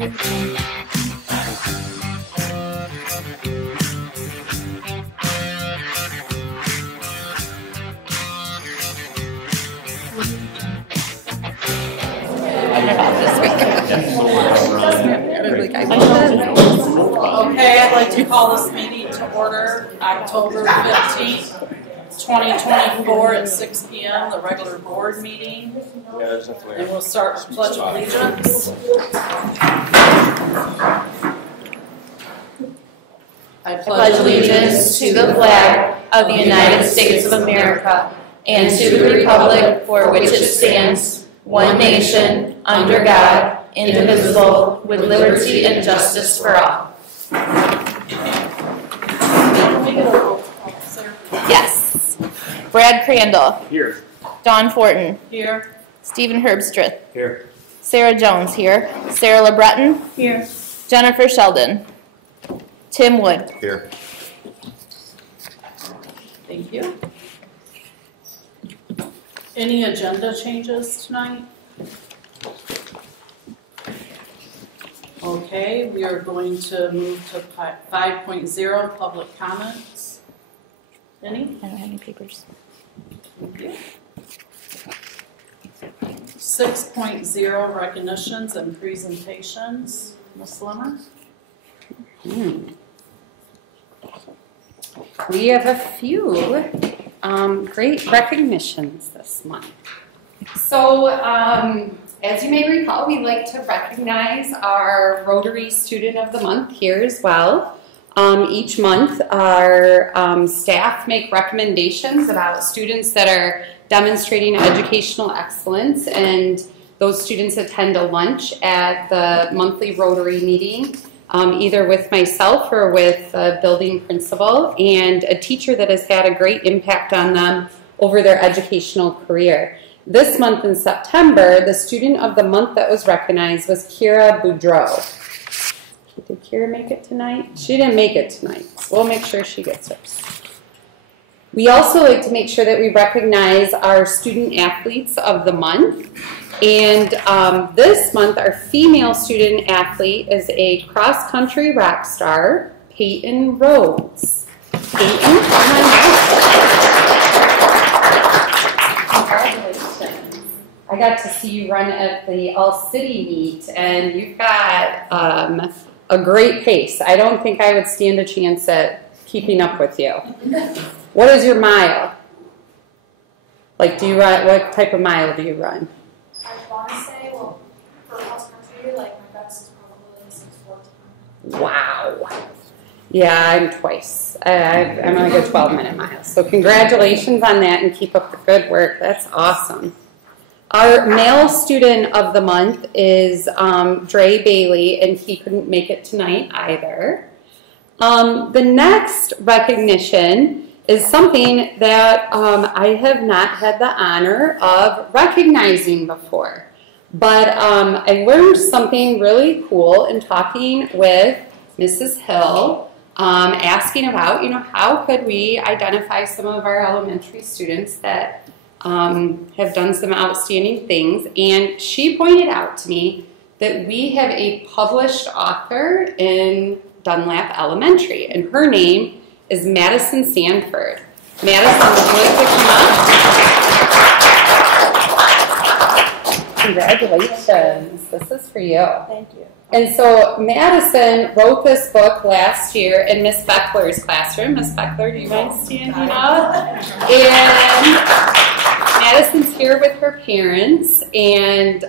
Okay, I'd like to call this meeting to order October 15th, 2024 at 6 p.m., the regular board meeting. And we'll start with Pledge of Allegiance. I pledge allegiance to the flag of the United States of America and to the republic for which it stands, one nation, under God, indivisible, with liberty and justice for all. Yes. Brad Crandall. Here. Don Fortin. Here. Stephen Herbstrith. Here. Sarah Jones here. Sarah LeBreton. Here. Jennifer Sheldon. Tim Wood. Here. Thank you. Any agenda changes tonight? Okay, we are going to move to 5.0, public comments. Any? I don't have any papers. Thank you. 6.0, recognitions and presentations. Ms. Limmer? We have a few great recognitions this month. So, as you may recall, we like to recognize our Rotary Student of the Month here as well. Each month, our staff make recommendations about students that are demonstrating educational excellence, and those students attend a lunch at the monthly Rotary meeting, either with myself or with a building principal and a teacher that has had a great impact on them over their educational career. This month in September, the Student of the Month that was recognized was Kira Boudreau. Did Kira make it tonight? She didn't make it tonight. We'll make sure she gets hers. We also like to make sure that we recognize our Student Athletes of the Month. And this month, our female student athlete is a cross-country rock star, Peyton Rhodes. Peyton, come on up. Congratulations. I got to see you run at the All-City meet, and you've got a great pace. I don't think I would stand a chance at keeping up with you. What is your mile? Like, do you run, what type of mile do you run? I want to say, well, for cross country, like my best is probably 6:14. Wow. Yeah, I'm twice. I'm going to go 12-minute miles. So congratulations on that and keep up the good work. That's awesome. Our male student of the month is Dre Bailey, and he couldn't make it tonight either. The next recognition is something that I have not had the honor of recognizing before. But I learned something really cool in talking with Mrs. Hill, asking about, how could we identify some of our elementary students that have done some outstanding things. And she pointed out to me that we have a published author in Dunlap Elementary, and her name is Madison Sanford. Madison, would you like to come up? Congratulations. This is for you. Thank you. And so Madison wrote this book last year in Miss Beckler's classroom. Miss Beckler, do you mind standing up? And Madison's here with her parents, and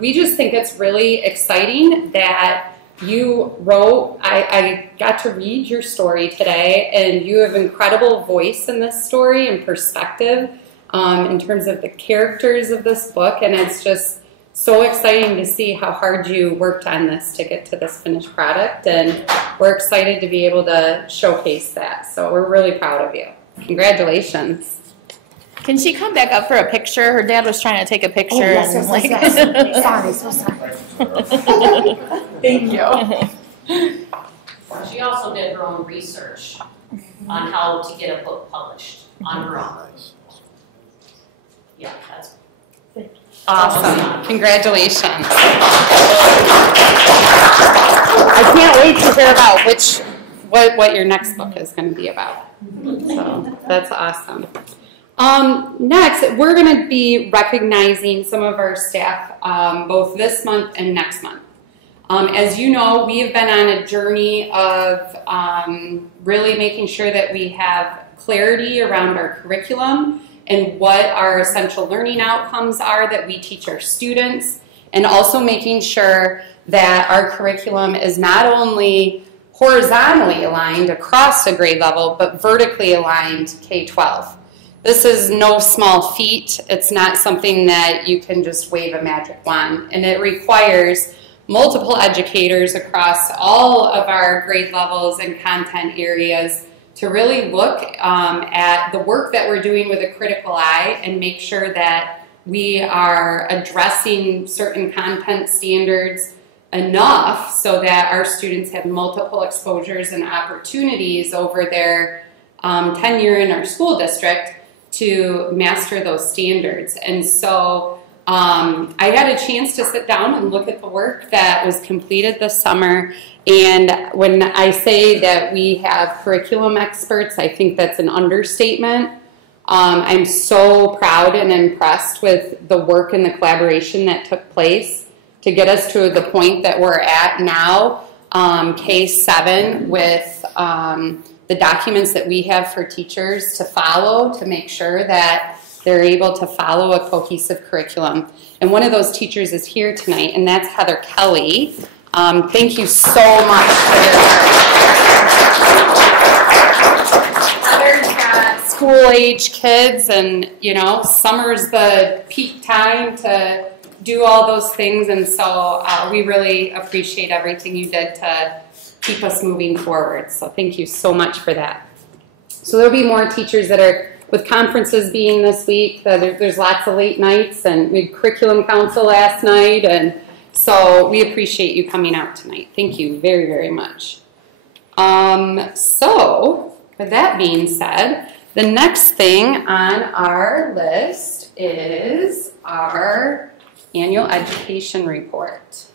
we just think it's really exciting that you wrote, I got to read your story today, and you have incredible voice in this story and perspective in terms of the characters of this book, and it's just so exciting to see how hard you worked on this to get to this finished product, and we're excited to be able to showcase that. So we're really proud of you. Congratulations. Can she come back up for a picture? Her dad was trying to take a picture. Oh, yes, yes, yes. Sorry, so sorry. Thank you. She also did her own research on how to get a book published on her own. Yeah, that's Awesome. Congratulations. I can't wait to hear about what your next book is going to be about. So that's awesome. Next, we're going to be recognizing some of our staff both this month and next month. As you know, we have been on a journey of really making sure that we have clarity around our curriculum and what our essential learning outcomes are that we teach our students, and also making sure that our curriculum is not only horizontally aligned across a grade level, but vertically aligned K-12. This is no small feat. It's not something that you can just wave a magic wand, and it requires multiple educators across all of our grade levels and content areas to really look at the work that we're doing with a critical eye and make sure that we are addressing certain content standards enough so that our students have multiple exposures and opportunities over their tenure in our school district to master those standards. And so I had a chance to sit down and look at the work that was completed this summer. And when I say that we have curriculum experts, I think that's an understatement. I'm so proud and impressed with the work and the collaboration that took place to get us to the point that we're at now, K-7, with the documents that we have for teachers to follow to make sure that they're able to follow a cohesive curriculum. And one of those teachers is here tonight, and that's Heather Kelly. Thank you so much for your work. Heather's got school-age kids, and you know, summer's the peak time to do all those things, and so we really appreciate everything you did to keep us moving forward. So thank you so much for that. So there'll be more teachers that are, with conferences being this week, there's lots of late nights, and we had curriculum council last night, and so we appreciate you coming out tonight. Thank you very, very much. So with that being said, the next thing on our list is our annual education report.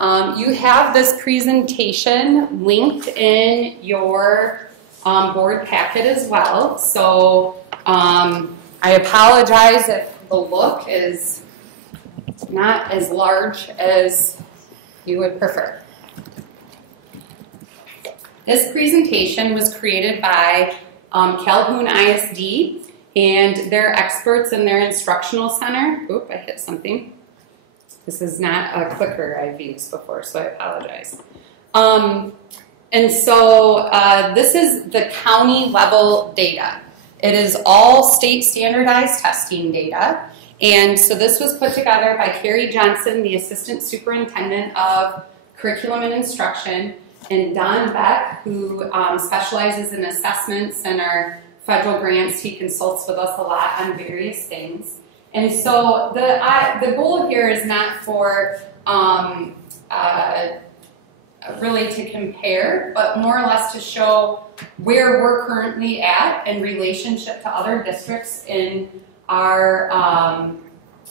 You have this presentation linked in your board packet as well. So I apologize if the look is not as large as you would prefer. This presentation was created by Calhoun ISD, and they're experts in their instructional center. Oop, I hit something. This is not a clicker I've used before, so I apologize. And so this is the county level data. It is all state standardized testing data. And so this was put together by Carrie Johnson, the Assistant Superintendent of Curriculum and Instruction, and Don Beck, who specializes in assessments and our federal grants. He consults with us a lot on various things. And so the goal here is not for really to compare, but more or less to show where we're currently at in relationship to other districts in our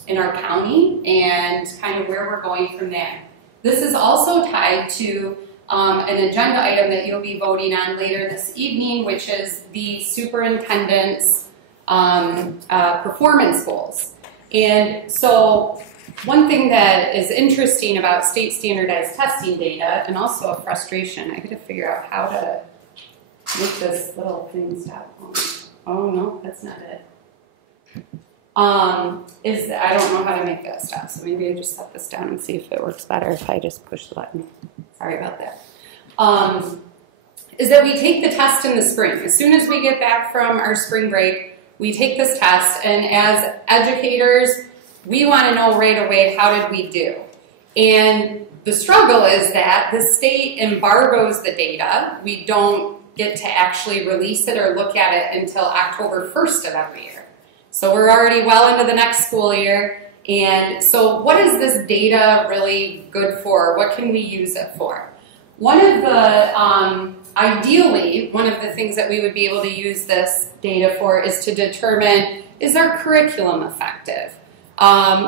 county and kind of where we're going from there. This is also tied to an agenda item that you'll be voting on later this evening, which is the superintendent's performance goals. And so one thing that is interesting about state standardized testing data, and also a frustration, I got to figure out how to make this little thing stop. Oh no, that's not it. Is I don't know how to make that stop, so maybe I just set this down and see if it works better if I just push the button. Sorry about that. Is that we take the test in the spring. As soon as we get back from our spring break, we take this test, and as educators, we want to know right away, how did we do? And the struggle is that the state embargoes the data. We don't get to actually release it or look at it until October 1st of every year. So we're already well into the next school year. And so what is this data really good for? What can we use it for? One of the, ideally, one of the things that we would be able to use this data for is to determine, is our curriculum effective?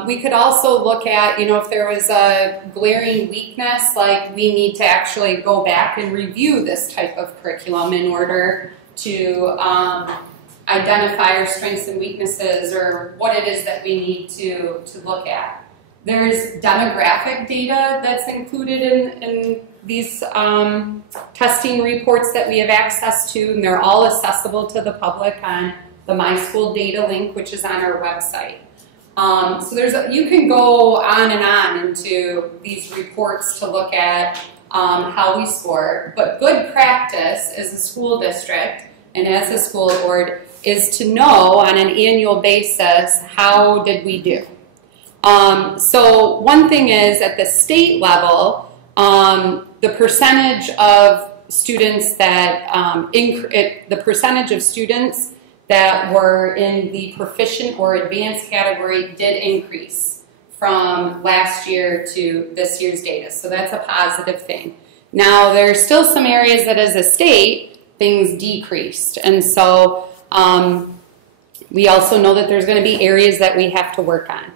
We could also look at, if there was a glaring weakness, like we need to actually go back and review this type of curriculum in order to identify our strengths and weaknesses or what it is that we need to look at. There's demographic data that's included in these testing reports that we have access to, and they're all accessible to the public on the My School Data link, which is on our website. So you can go on and on into these reports to look at how we score, but good practice as a school district and as a school board is to know on an annual basis, how did we do? So one thing is at the state level, the percentage of students that, the percentage of students that were in the proficient or advanced category did increase from last year to this year's data. So that's a positive thing. Now there's still some areas that as a state, things decreased. And so we also know that there's going to be areas that we have to work on.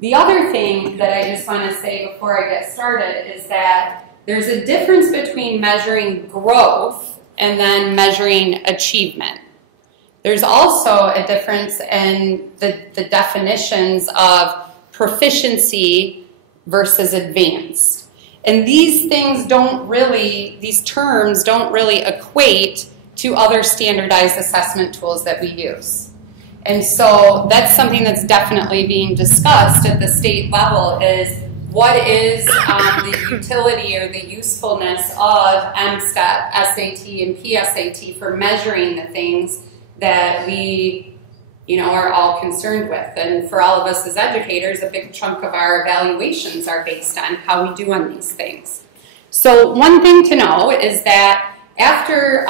The other thing that I just want to say before I get started is that there's a difference between measuring growth and then measuring achievement. There's also a difference in the definitions of proficiency versus advanced. And these things these terms don't really equate to other standardized assessment tools that we use. And so that's something that's definitely being discussed at the state level is what is the utility or the usefulness of MSTEP, SAT, and PSAT for measuring the things that we are all concerned with. And for all of us as educators, a big chunk of our evaluations are based on how we do on these things. So one thing to know is that after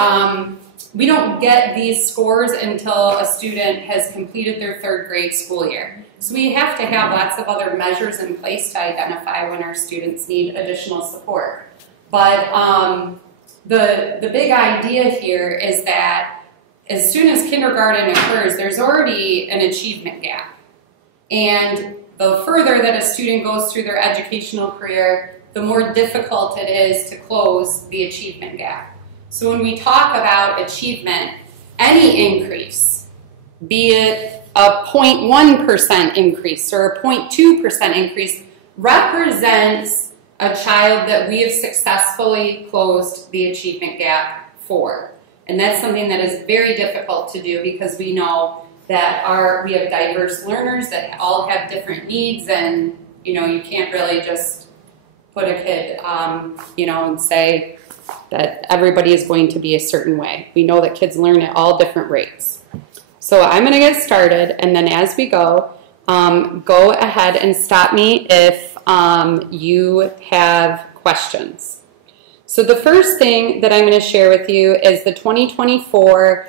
we don't get these scores until a student has completed their 3rd grade school year. So we have to have lots of other measures in place to identify when our students need additional support. But the big idea here is that as soon as kindergarten occurs, there's already an achievement gap. And the further that a student goes through their educational career, the more difficult it is to close the achievement gap. So when we talk about achievement, any increase, be it a 0.1% increase or a 0.2% increase, represents a child that we have successfully closed the achievement gap for. And that's something that is very difficult to do because we know that we have diverse learners that all have different needs, and you can't really just put a kid, and say that everybody is going to be a certain way. We know that kids learn at all different rates. So I'm going to get started, and then as we go ahead and stop me if you have questions. So the first thing that I'm going to share with you is the 2024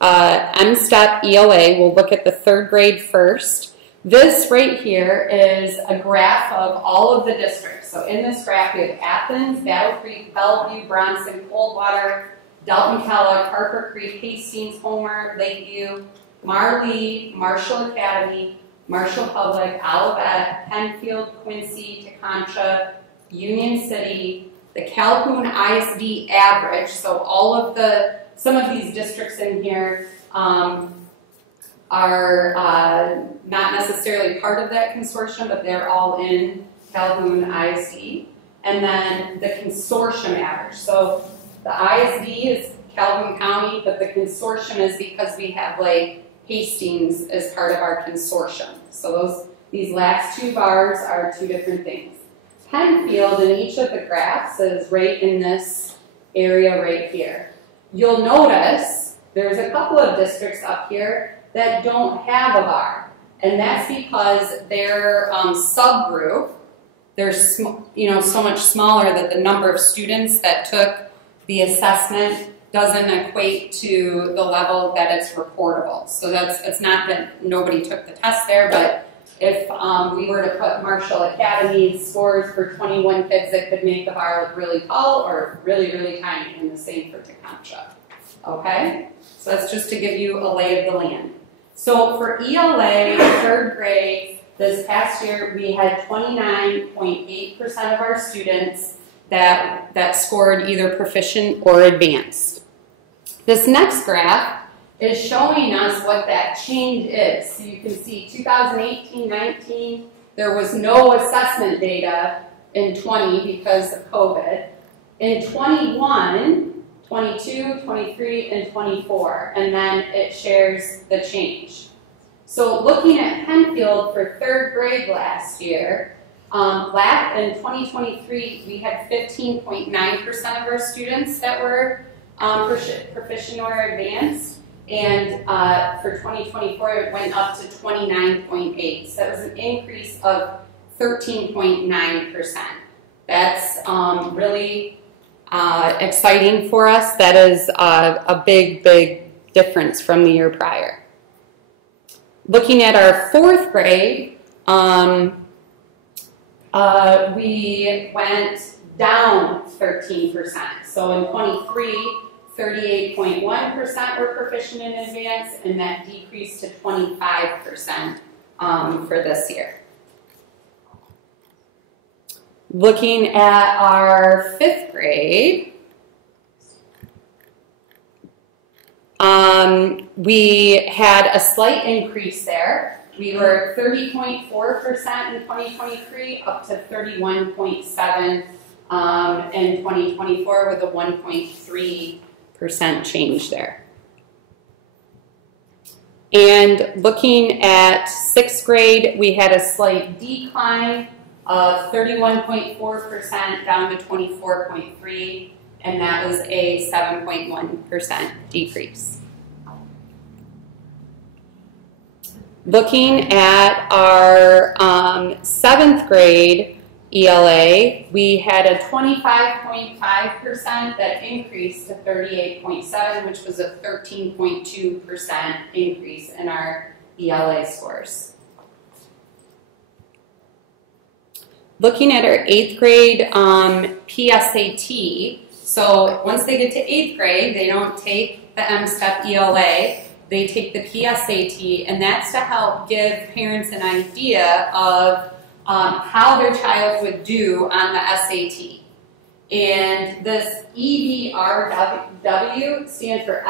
MSTEP ELA. We'll look at the 3rd grade first. This right here is a graph of all of the districts. So in this graph, we have Athens, Battle Creek, Bellevue, Bronson, Coldwater, Dalton Kellogg, Harper Creek, Hastings, Homer, Lakeview, Marlee, Marshall Academy, Marshall Public, Olivet, Pennfield, Quincy, Teconcha, Union City, the Calhoun ISD average. So some of these districts in here are not necessarily part of that consortium, but they're all in Calhoun ISD. And then the consortium average. So the ISD is Calhoun County, but the consortium is because we have Hastings as part of our consortium. So these last 2 bars are 2 different things. Pennfield in each of the graphs is right in this area right here. You'll notice there's a couple of districts up here that don't have a bar, and that's because their subgroup, they're so much smaller that the number of students that took the assessment doesn't equate to the level that it's reportable. So it's not that nobody took the test there, but if we were to put Marshall Academy's scores for 21 kids, that could make the bar look really tall or really, really tiny, and the same for Teconcha. Okay? So that's just to give you a lay of the land. So for ELA, third grade, this past year, we had 29.8% of our students that scored either proficient or advanced. This next graph is showing us what that change is. So you can see 2018-19, there was no assessment data in 20 because of COVID. In 21, 22, 23, and 24, and then it shares the change. So looking at Pennfield for third grade last year, in 2023, we had 15.9% of our students that were proficient or advanced, and for 2024, it went up to 29.8%. So that was an increase of 13.9%. That's really exciting for us. That is a big, big difference from the year prior. Looking at our fourth grade, we went down 13%. So in 23, 38.1% were proficient in advanced, and that decreased to 25% for this year. Looking at our fifth grade, we had a slight increase there. We were 30.4% in 2023, up to 31.7% in 2024, with a 1.3% change there. And looking at sixth grade, we had a slight decline of 31.4% down to 24.3%, and that was a 7.1% decrease. Looking at our seventh grade ELA, we had a 25.5% that increased to 38.7%, which was a 13.2% increase in our ELA scores. Looking at our eighth grade PSAT, so once they get to eighth grade, they don't take the MSTEP ELA, they take the PSAT, and that's to help give parents an idea of how their child would do on the SAT. And this EVRW stands for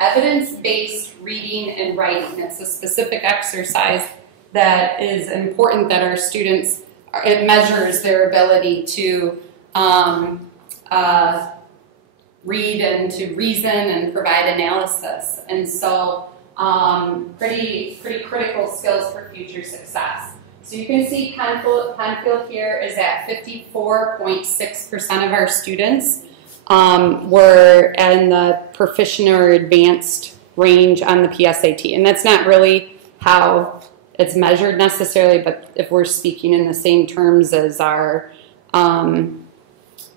Evidence-Based Reading and Writing. It's a specific exercise that is important that our students, it measures their ability to read and to reason and provide analysis. And so pretty critical skills for future success. So you can see Pennfield here is at 54.6% of our students were in the proficient or advanced range on the PSAT. And that's not really how it's measured necessarily, but if we're speaking in the same terms as our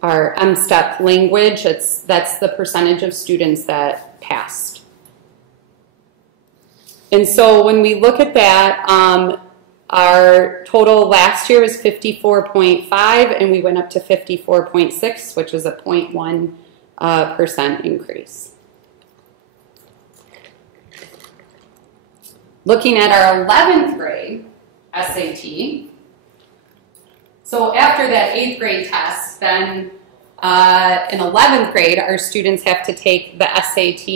MSTEP language, that's the percentage of students that passed. And so when we look at that, our total last year was 54.5, and we went up to 54.6, which is a 0.1% increase. Looking at our 11th grade SAT, so after that 8th grade test, then in 11th grade, our students have to take the SAT,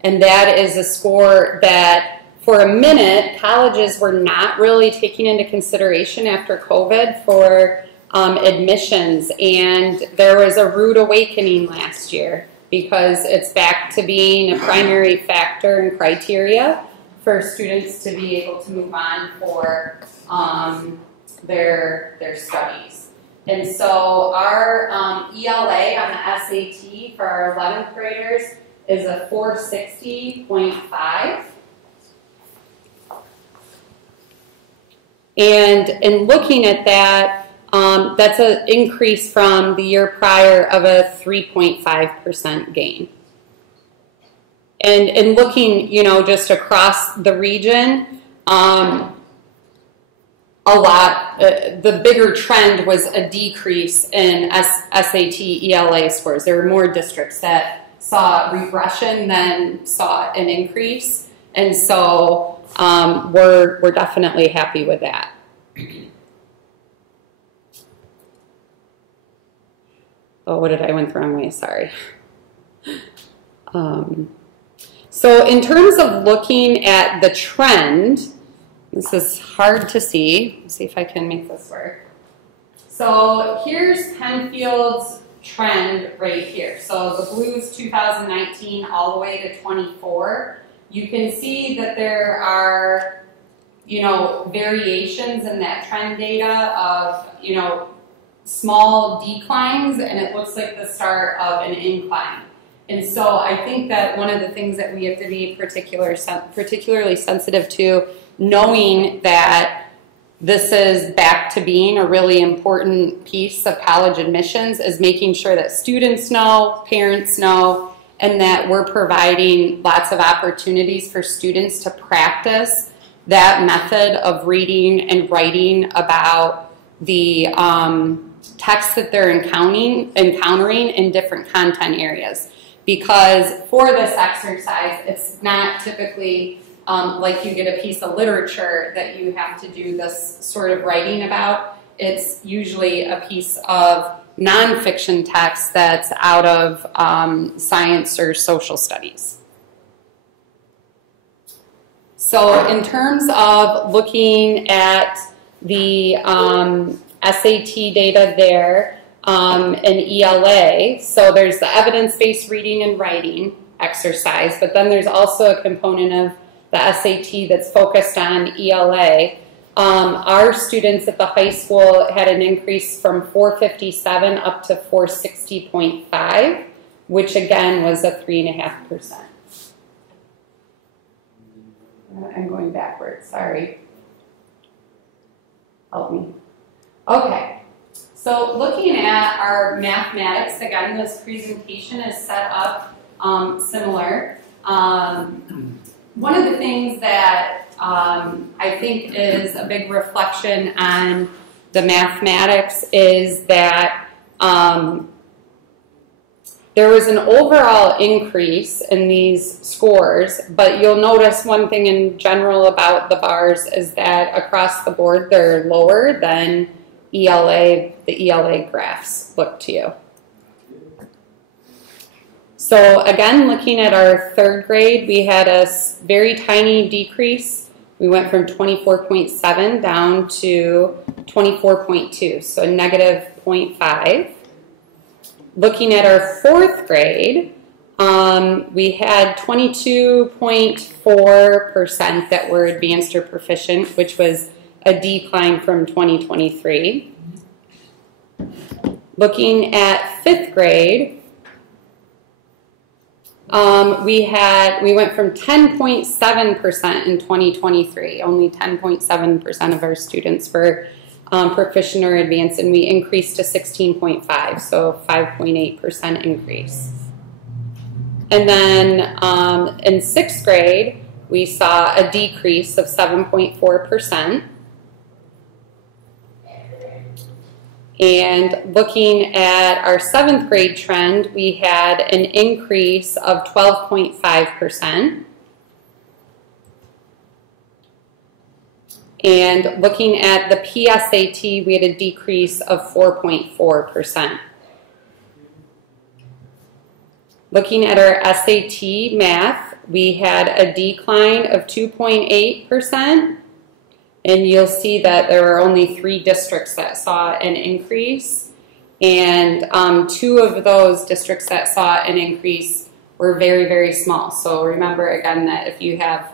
and that is a score that for a minute, colleges were not really taking into consideration after COVID for admissions, and there was a rude awakening last year because it's back to being a primary factor and criteria for students to be able to move on for their studies. And so our ELA on the SAT for our 11th graders is a 460.5. And in looking at that, that's an increase from the year prior of a 3.5% gain. And looking, just across the region, the bigger trend was a decrease in SAT ELA scores. There were more districts that saw regression than saw an increase. And so we're definitely happy with that. Oh, what did I went the wrong way? Sorry. So in terms of looking at the trend, this is hard to see. Let's see if I can make this work. So here's Pennfield's trend right here. So the blue is 2019 all the way to 24. You can see that there are, you know, variations in that trend data of, you know, small declines, and it looks like the start of an incline. And so I think that one of the things that we have to be particularly sensitive to, knowing that this is back to being a really important piece of college admissions, is making sure that students know, parents know, and that we're providing lots of opportunities for students to practice that method of reading and writing about the text that they're encountering in different content areas. Because for this exercise, it's not typically like you get a piece of literature that you have to do this sort of writing about. It's usually a piece of nonfiction text that's out of science or social studies. So in terms of looking at the SAT data there and ELA, so there's the evidence-based reading and writing exercise, but then there's also a component of the SAT that's focused on ELA. Our students at the high school had an increase from 457 up to 460.5, which again was a 3.5%. I'm going backwards, sorry. Help me. Okay, so looking at our mathematics, again, this presentation is set up similar. One of the things that I think is a big reflection on the mathematics is that there was an overall increase in these scores, but you'll notice one thing in general about the bars is that across the board they're lower than ELA, the ELA graphs look to you. So again, looking at our third grade, we had a very tiny decrease. We went from 24.7 down to 24.2, so a negative 0.5. Looking at our fourth grade, we had 22.4% that were advanced or proficient, which was a decline from 2023. Looking at fifth grade, we went from 10.7% in 2023. Only 10.7% of our students were proficient or advanced, and we increased to 16.5, so 5.8% increase. And then in sixth grade, we saw a decrease of 7.4%. And looking at our seventh grade trend, we had an increase of 12.5%. And looking at the PSAT, we had a decrease of 4.4%. Looking at our SAT math, we had a decline of 2.8%. And you'll see that there were only 3 districts that saw an increase. And 2 of those districts that saw an increase were very, very small. So remember again that if you have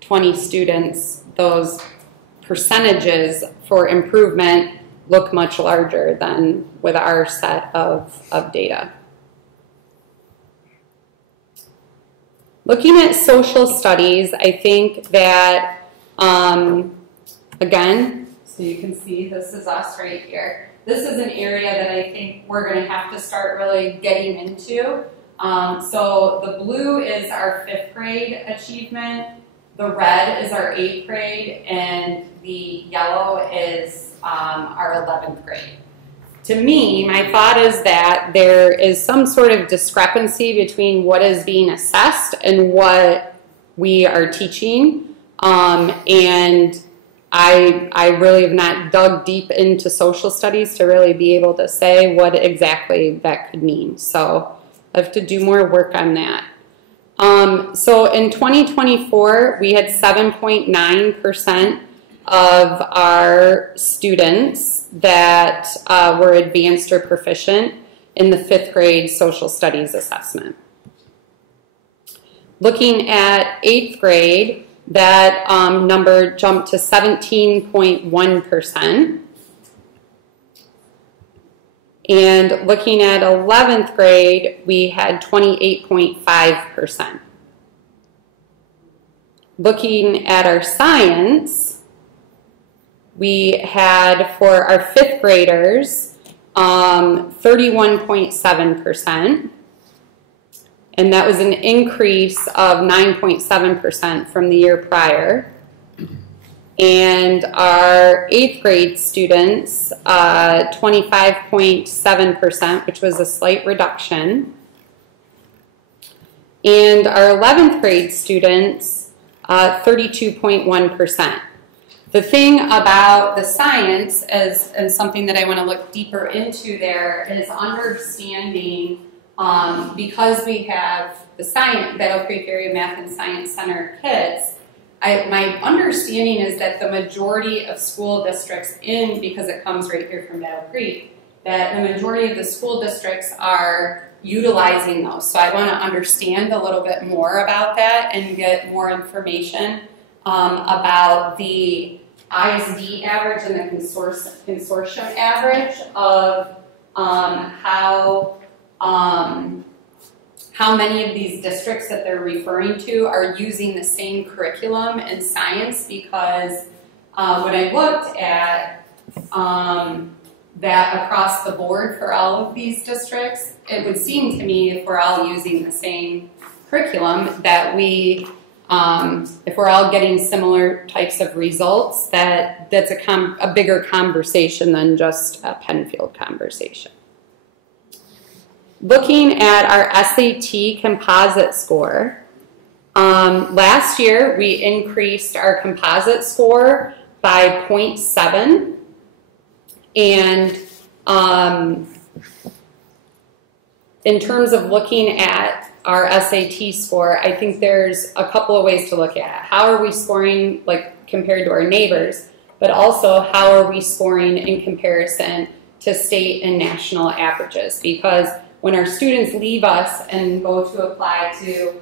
20 students, those percentages for improvement look much larger than with our set of data. Looking at social studies, I think that again, so you can see this is us right here. This is an area that I think we're going to have to start really getting into. So the blue is our 5th grade achievement, the red is our 8th grade, and the yellow is our 11th grade. To me, my thought is that there is some sort of discrepancy between what is being assessed and what we are teaching, and I really have not dug deep into social studies to really be able to say what exactly that could mean. So I have to do more work on that. So in 2024, we had 7.9% of our students that were advanced or proficient in the 5th grade social studies assessment. Looking at 8th grade, that number jumped to 17.1%. And looking at 11th grade, we had 28.5%. Looking at our science, we had for our 5th graders 31.7%. And that was an increase of 9.7% from the year prior. And our 8th grade students, 25.7%, which was a slight reduction. And our 11th grade students, 32.1%. The thing about the science is, and something that I want to look deeper into there, is understanding, because we have the Battle Creek Area Math and Science Center kids, my understanding is that the majority of school districts because it comes right here from Battle Creek, that the majority of the school districts are utilizing those. So I want to understand a little bit more about that and get more information about the ISD average and the consortium average of how many of these districts that they're referring to are using the same curriculum in science, because when I looked at that across the board for all of these districts, it would seem to me, if we're all using the same curriculum, that if we're all getting similar types of results, that's a bigger conversation than just a Pennfield conversation. Looking at our SAT composite score, last year we increased our composite score by 0.7, and in terms of looking at our SAT score, I think there's a couple of ways to look at it. How are we scoring, like, compared to our neighbors, but also how are we scoring in comparison to state and national averages? Because when our students leave us and go to apply to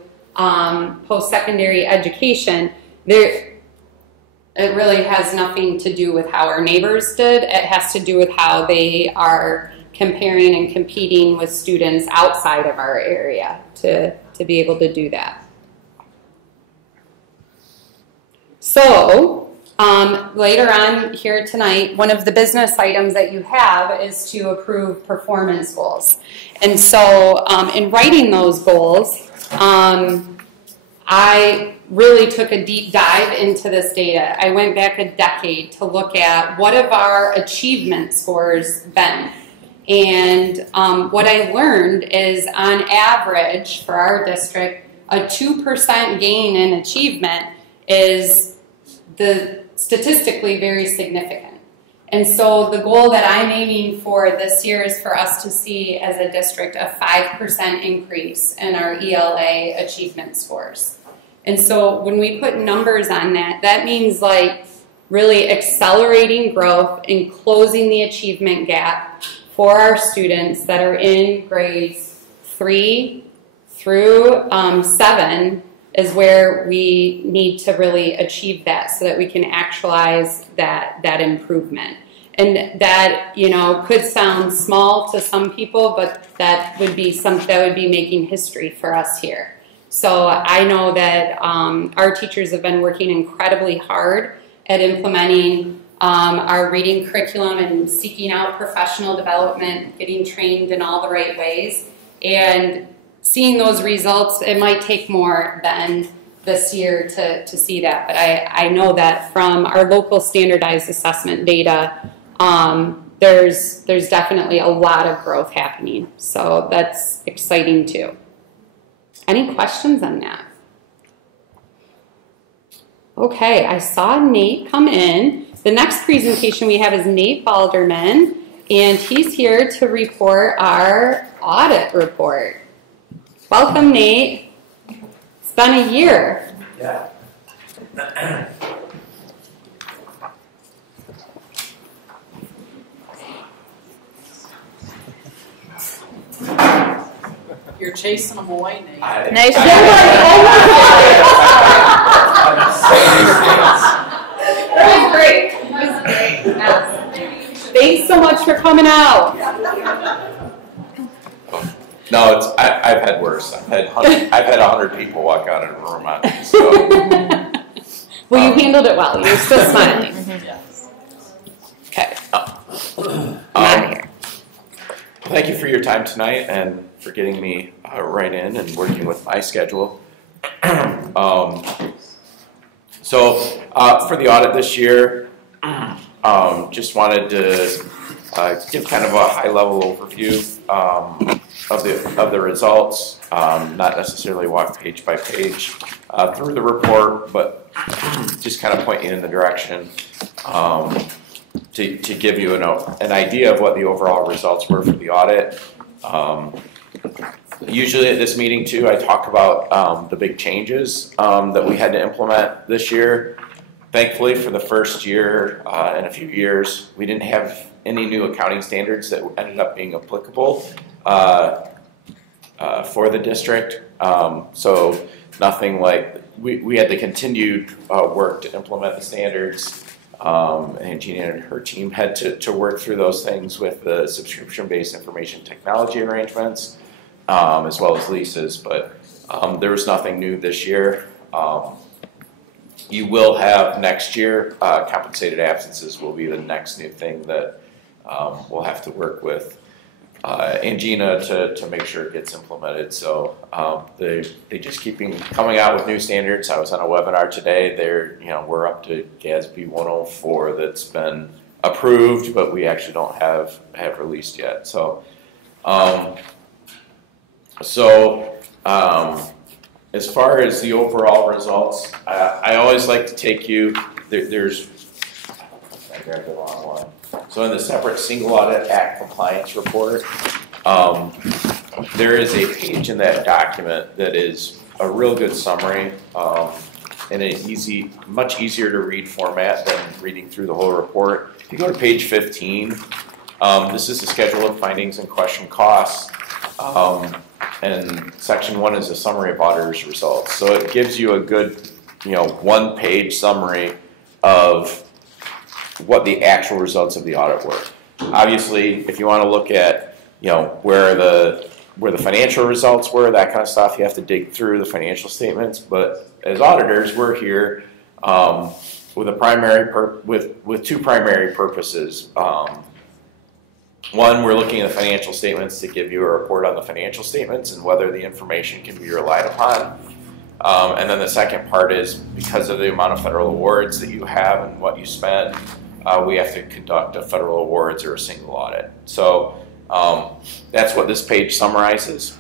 post-secondary education, it really has nothing to do with how our neighbors did. It has to do with how they are comparing and competing with students outside of our area to be able to do that. So later on here tonight, one of the business items that you have is to approve performance goals. And so in writing those goals, I really took a deep dive into this data. I went back a decade to look at what have our achievement scores been. And what I learned is, on average for our district, a 2% gain in achievement is statistically very significant. And so the goal that I'm aiming for this year is for us to see as a district a 5% increase in our ELA achievement scores. And so when we put numbers on that, that means like really accelerating growth and closing the achievement gap for our students that are in grades 3 through 7 is where we need to really achieve that so that we can actualize that improvement. And that, you know, could sound small to some people, but that would be making history for us here. So I know that our teachers have been working incredibly hard at implementing our reading curriculum and seeking out professional development, getting trained in all the right ways, and seeing those results. It might take more than this year to see that, but I know that from our local standardized assessment data, there's definitely a lot of growth happening. So that's exciting too. Any questions on that? Okay, I saw Nate come in. The next presentation we have is Nate Balderman, and he's here to report our audit report. Welcome, Nate. It's been a year. Yeah. You're chasing them away, Nate. Nice job. That was great. That was great. Yes. Thanks so much for coming out. No, I've had worse. I've had 100 people walk out of the room on me. So, Well, you handled it well. You're still smiling. Okay. I'm here. Thank you for your time tonight and for getting me right in and working with my schedule. So for the audit this year, just wanted to give kind of a high-level overview of the results. Not necessarily walk page by page through the report, but just kind of point you in the direction to give you an idea of what the overall results were for the audit. Usually at this meeting too, I talk about the big changes that we had to implement this year. Thankfully, for the first year in a few years, we didn't have any new accounting standards that ended up being applicable for the district. So nothing like, we had the continued work to implement the standards. And Gina and her team had to work through those things with the subscription-based information technology arrangements, as well as leases, but there was nothing new this year. You will have next year, compensated absences will be the next new thing that we'll have to work with Gina to make sure it gets implemented. So they just keep coming out with new standards. I was on a webinar today. We're up to GASB 104 that's been approved, but we actually don't have released yet. So as far as the overall results, I always like to take you. I grabbed the wrong one. So in the separate Single Audit Act compliance report, there is a page in that document that is a real good summary in an much easier to read format than reading through the whole report. If you go to page 15, this is the schedule of findings and question costs. And section 1 is a summary of auditor's results. So it gives you a good, one-page summary of what the actual results of the audit were. Obviously, if you want to look at, where the financial results were, that kind of stuff, you have to dig through the financial statements. But as auditors, we're here with two primary purposes. One, we're looking at the financial statements to give you a report on the financial statements and whether the information can be relied upon. And then the second part is because of the amount of federal awards that you have and what you spend, we have to conduct a federal awards or a single audit. So that's what this page summarizes.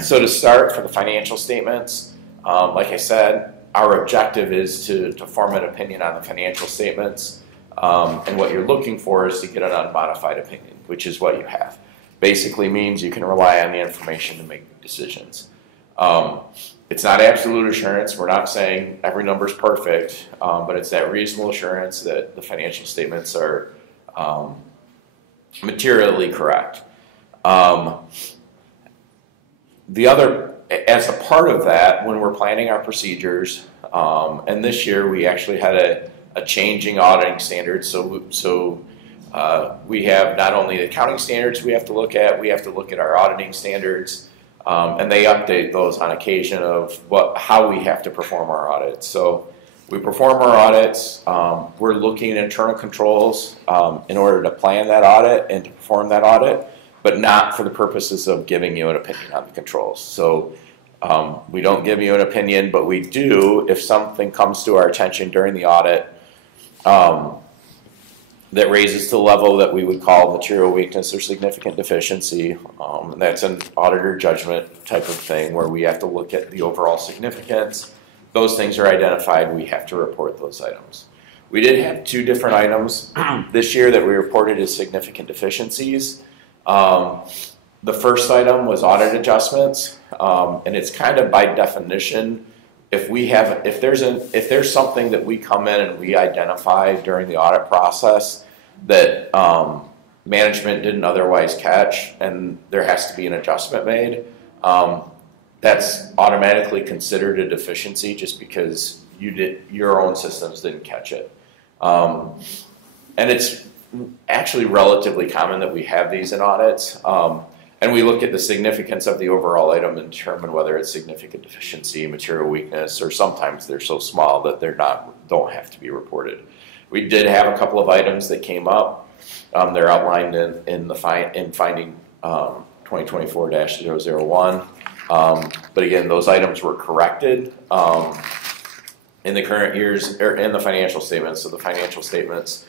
So to start, for the financial statements, like I said, our objective is to form an opinion on the financial statements. And what you're looking for is to get an unmodified opinion, which is what you have. Basically means you can rely on the information to make decisions. It's not absolute assurance. We're not saying every number is perfect, but it's that reasonable assurance that the financial statements are materially correct. As a part of that, when we're planning our procedures, and this year we actually had a changing auditing standard, so we have not only the accounting standards we have to look at our auditing standards, and they update those on occasion of how we have to perform our audits. So we perform our audits, we're looking at internal controls in order to plan that audit and to perform that audit, but not for the purposes of giving you an opinion on the controls. So we don't give you an opinion, but we do if something comes to our attention during the audit that raises to the level that we would call material weakness or significant deficiency. That's an auditor judgment type of thing where we have to look at the overall significance, those things are identified, we have to report those items. We did have 2 different items this year that we reported as significant deficiencies. The first item was audit adjustments, and it's kind of by definition, if there's something that we come in and we identify during the audit process that management didn't otherwise catch, and there has to be an adjustment made, that's automatically considered a deficiency just because your own systems didn't catch it. And it's actually relatively common that we have these in audits. And we look at the significance of the overall item and determine whether it's significant deficiency, material weakness, or sometimes they're so small that don't have to be reported. We did have a couple of items that came up. They're outlined in finding 2024-001. But again, those items were corrected in the current years, or in the financial statements. So the financial statements,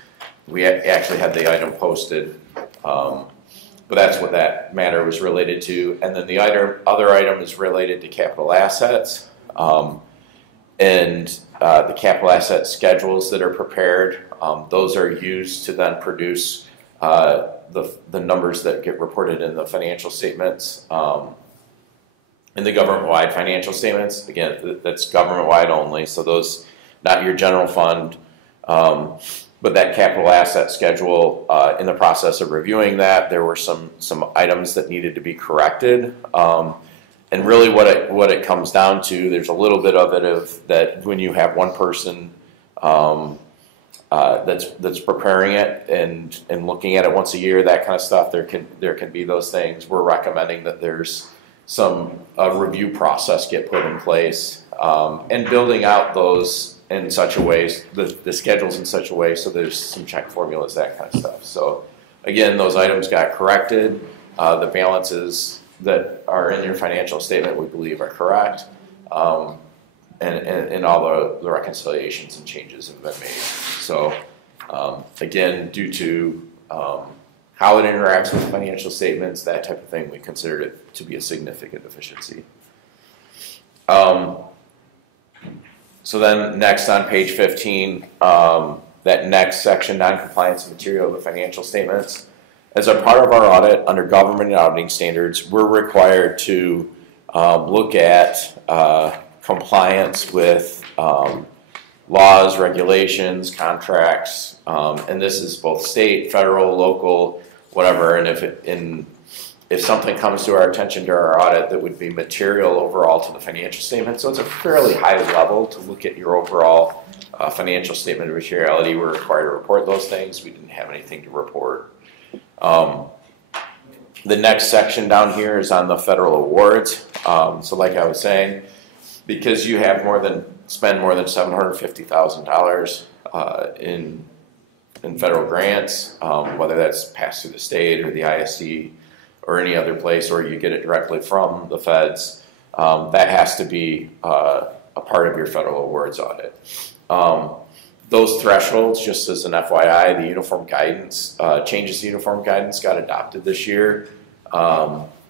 we actually had the item posted, but that's what that matter was related to. And then the other item is related to capital assets, and the capital asset schedules that are prepared. Those are used to then produce the numbers that get reported in the financial statements. In the government-wide financial statements, again, that's government-wide only, so those, not your general fund, but that capital asset schedule, in the process of reviewing that, there were some items that needed to be corrected. And really what it comes down to, there's a little bit of it that when you have one person that's preparing it and looking at it once a year, that kind of stuff, there can be those things. We're recommending that there's a review process get put in place, and building out those in such a way, the schedules in such a way so there's some check formulas, that kind of stuff. So again, those items got corrected. The balances that are in your financial statement, we believe, are correct, and all the reconciliations and changes have been made. So again, due to how it interacts with financial statements, that type of thing, we considered it to be a significant deficiency. So then next on page 15, that next section, non-compliance material of the financial statements. As a part of our audit under government auditing standards, we're required to look at compliance with laws, regulations, contracts, and this is both state, federal, local, whatever. And if something comes to our attention during our audit that would be material overall to the financial statement, so it's a fairly high level to look at your overall financial statement of materiality. We're required to report those things. We didn't have anything to report. The next section down here is on the federal awards. So like I was saying, because you have spend more than $750,000 in federal grants, whether that's passed through the state or the ISD or any other place, or you get it directly from the feds, that has to be a part of your federal awards audit. Those thresholds, just as an FYI, the uniform guidance, changes to uniform guidance got adopted this year,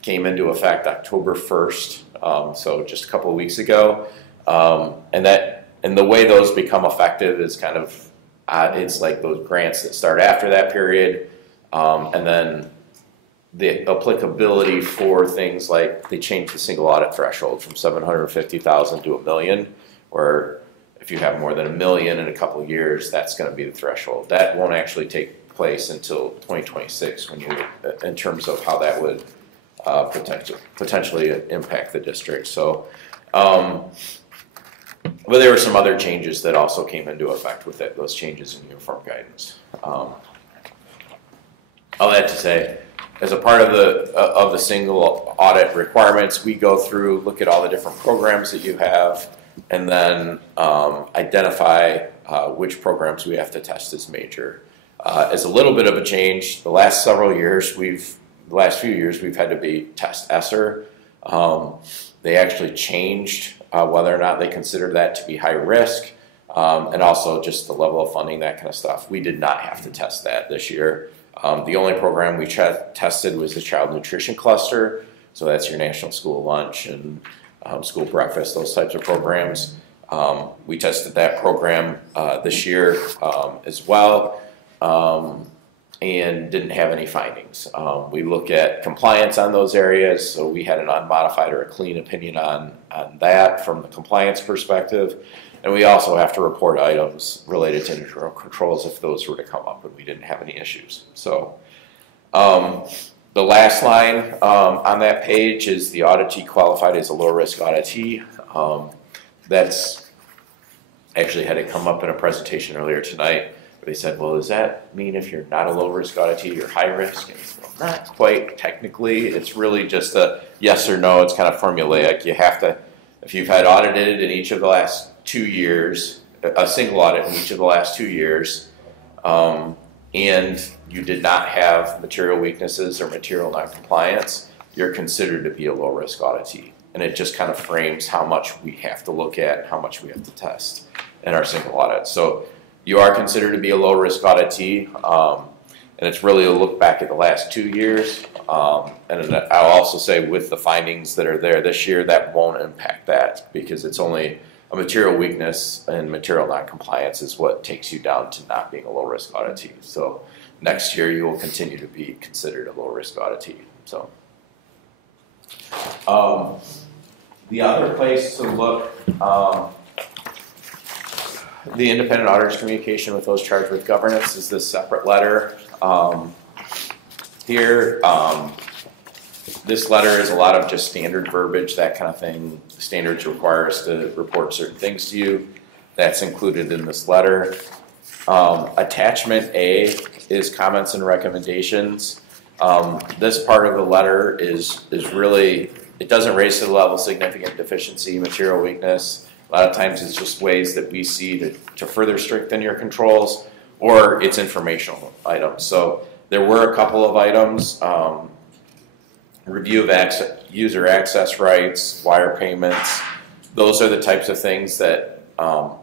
came into effect October 1st, so just a couple of weeks ago. And the way those become effective is kind of, it's like those grants that start after that period, and then the applicability for things like they changed the single audit threshold from $750,000 to $1 million, where if you have more than $1 million in a couple of years, that's going to be the threshold. That won't actually take place until 2026 in terms of how that would potentially impact the district. So, but there were some other changes that also came into effect with those changes in uniform guidance. All that to say, as a part of the single audit requirements, we go through, look at all the different programs that you have, and then identify which programs we have to test as major. As a little bit of a change, the last few years, we've had to be test ESSER. They actually changed whether or not they consider that to be high risk, and also just the level of funding, that kind of stuff. We did not have to test that this year. The only program we tested was the Child Nutrition Cluster, so that's your National School Lunch and school breakfast, those types of programs. We tested that program this year as well, and didn't have any findings. We look at compliance on those areas, so we had an unmodified or a clean opinion on that from the compliance perspective. And we also have to report items related to internal controls if those were to come up, and we didn't have any issues. So the last line on that page is the auditee qualified as a low-risk auditee. That's actually had it come up in a presentation earlier tonight. They said, well, does that mean if you're not a low-risk auditee, you're high-risk? And well, not quite technically. It's really just a yes or no. It's kind of formulaic. You have to, if you've had audited in each of the last 2 years, a single audit in each of the last 2 years, and you did not have material weaknesses or material non-compliance, you're considered to be a low-risk auditee. And it just kind of frames how much we have to look at and how much we have to test in our single audit. So you are considered to be a low-risk auditee, and it's really a look back at the last 2 years. And I'll also say with the findings that are there this year, that won't impact that because it's only a material weakness and material non-compliance is what takes you down to not being a low-risk auditee. So next year you will continue to be considered a low-risk auditee. So the other place to look, the independent auditor's communication with those charged with governance is this separate letter here. This letter is a lot of just standard verbiage, that kind of thing. Standards require us to report certain things to you. That's included in this letter. Attachment A is comments and recommendations. This part of the letter is really, it doesn't raise to the level of significant deficiency, material weakness. A lot of times it's just ways that we see to further strengthen your controls, or it's informational items. So there were a couple of items, review of user access rights, wire payments. Those are the types of things that our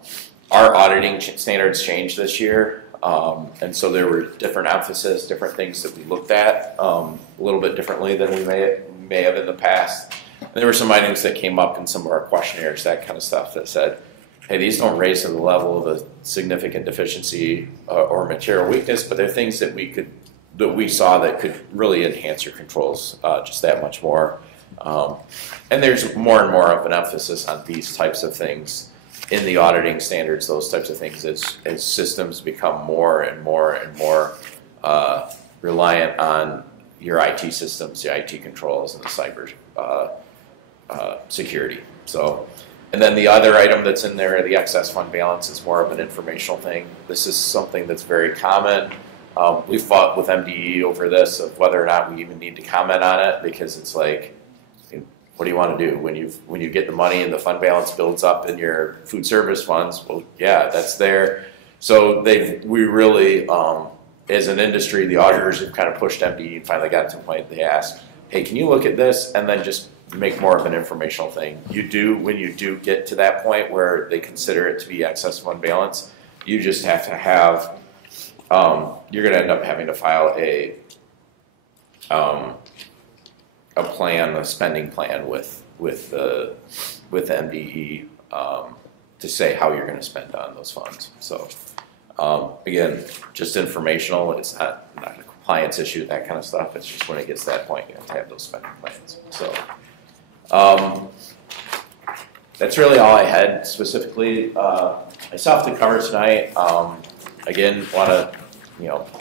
auditing standards changed this year. And so there were different emphasis, different things that we looked at a little bit differently than we may have in the past. And there were some items that came up in some of our questionnaires, that kind of stuff that said, hey, these don't raise to the level of a significant deficiency or material weakness, but they're things that we saw that could really enhance your controls just that much more. And there's more and more of an emphasis on these types of things in the auditing standards, those types of things as systems become more and more and more reliant on your IT systems, the IT controls, and the cyber security. So, and then the other item that's in there, the excess fund balance, is more of an informational thing. This is something that's very common. We fought with MDE over this, of whether or not we even need to comment on it, because it's like, what do you want to do when you get the money and the fund balance builds up in your food service funds? Well, yeah, that's there. So we really, as an industry, the auditors have kind of pushed MDE and finally got to the point they asked, hey, can you look at this and then just make more of an informational thing? When you do get to that point where they consider it to be excess fund balance, you just have to have, you're going to end up having to file a plan, a spending plan with MDE to say how you're going to spend on those funds. So again, just informational. It's not a compliance issue, that kind of stuff. It's just when it gets to that point, you have to have those spending plans. So that's really all I had specifically myself to cover tonight. Again, want to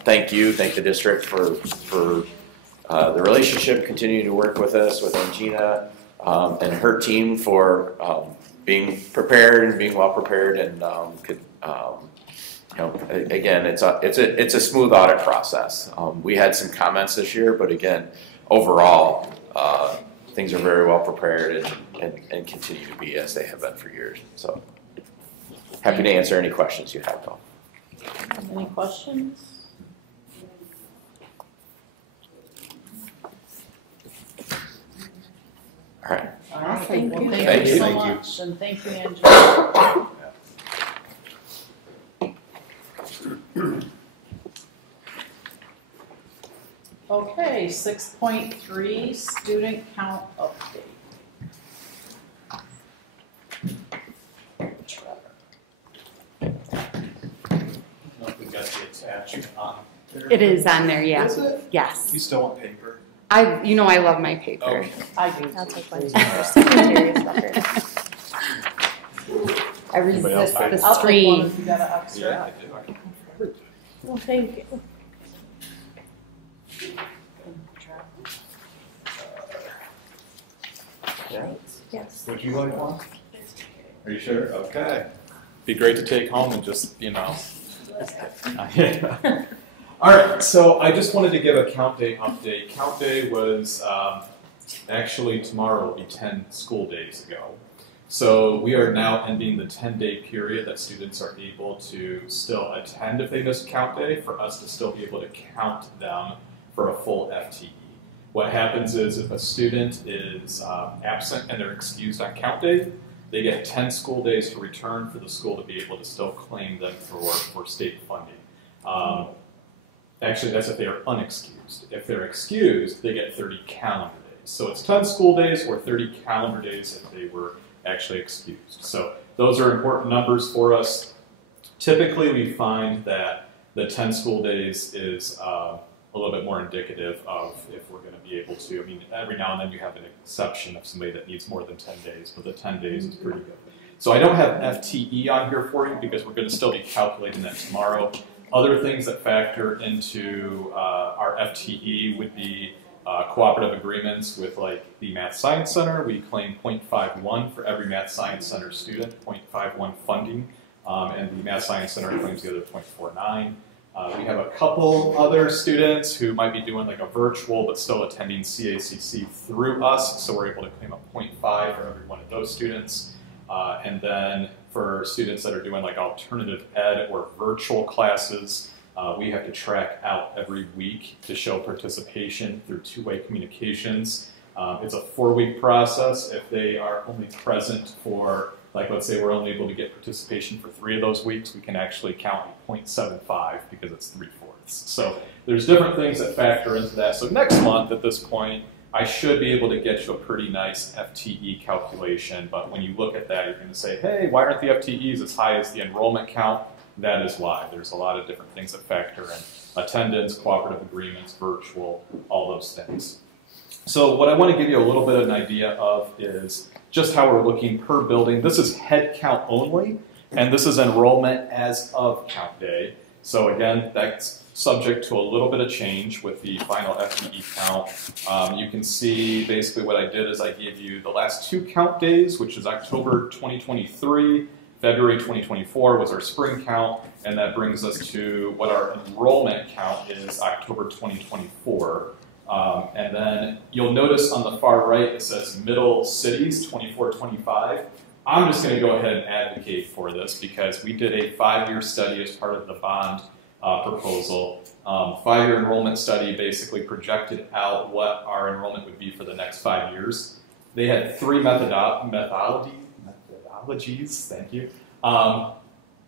thank the district for the relationship, continuing to work with us, with Angina and her team for being prepared and being well prepared, and again, it's a smooth audit process. We had some comments this year, but again, overall, things are very well prepared and continue to be as they have been for years. So happy to answer any questions you have, though. Any questions? All right. Awesome. Well, thank Thank you you. so Thank you. much, and thank you, Angela. Okay, 6.3 student count update. got the attachment on there. It is on there, yeah. Is it? Yes. You still want paper? I love my paper. Okay. I do. I'll take one. Just curious about her. I Anybody else resist the take- screen. Yeah, I do. I can have it. Well, thank you. Yeah. Yes. Would you like one? Are you sure? Okay. Be great to take home and just, All right, so I just wanted to give a count day update. Count day was actually tomorrow will be 10 school days ago. So we are now ending the 10-day period that students are able to still attend if they miss count day, for us to still be able to count them for a full FTE. What happens is if a student is absent and they're excused on count day, they get 10 school days to return for the school to be able to still claim them for state funding. Actually, that's if they are unexcused. If they're excused, they get 30 calendar days. So it's 10 school days or 30 calendar days if they were actually excused. So those are important numbers for us. Typically, we find that the 10 school days is a little bit more indicative of if we're going to be able to. I mean, every now and then you have an exception of somebody that needs more than 10 days, but the 10 days is pretty good. So I don't have FTE on here for you because we're going to still be calculating that tomorrow. Other things that factor into our FTE would be cooperative agreements with like the Math Science Center. We claim 0.51 for every Math Science Center student, 0.51 funding, and the Math Science Center claims the other 0.49. We have a couple other students who might be doing like a virtual but still attending CACC through us, so we're able to claim a 0.5 for every one of those students. And then for students that are doing like alternative ed or virtual classes, we have to track out every week to show participation through two-way communications. It's a 4-week process. If they are only present for, like let's say we're only able to get participation for 3 of those weeks, we can actually count 0.75 because it's 3/4. So there's different things that factor into that. So next month at this point, I should be able to get you a pretty nice FTE calculation, but when you look at that, you're going to say, hey, why aren't the FTEs as high as the enrollment count? That is why. There's a lot of different things that factor in. Attendance, cooperative agreements, virtual, all those things. So what I want to give you a little bit of an idea of is just how we're looking per building. This is head count only, and this is enrollment as of count day. So again, that's subject to a little bit of change with the final FTE count. You can see basically what I did is I gave you the last 2 count days, which is October 2023, February 2024 was our spring count, and that brings us to what our enrollment count is October 2024. And then you'll notice on the far right it says middle cities 24-25. I'm just going to go ahead and advocate for this because we did a 5-year study as part of the bond proposal. 5-year enrollment study basically projected out what our enrollment would be for the next 5 years. They had 3 methodologies, thank you.